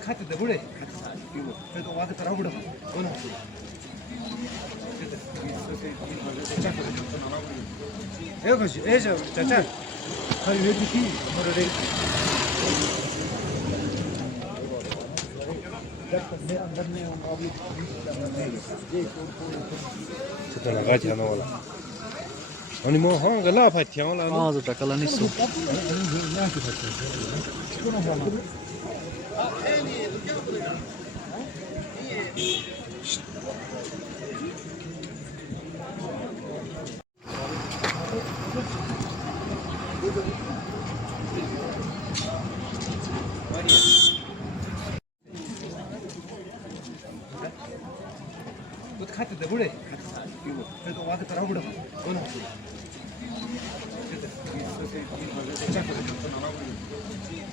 खाते ते बुडे तो वाद करा बुड कोण हे कशी हे चाचा खाली हे दिखी मोरे रे अंदर में अभी这个钱呢了你们好像个老牌听了啊，就这个了，你说。खाते ते बुडे तो वाद करा बुड कोण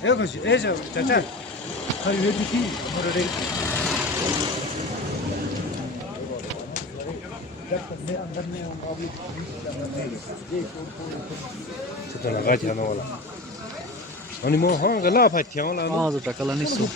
हे कशी हे चाचा खाली हे दिखी मोरे रे अंदर में अभी这个钱呢了你们好像个老牌听了啊，就这个了，你说。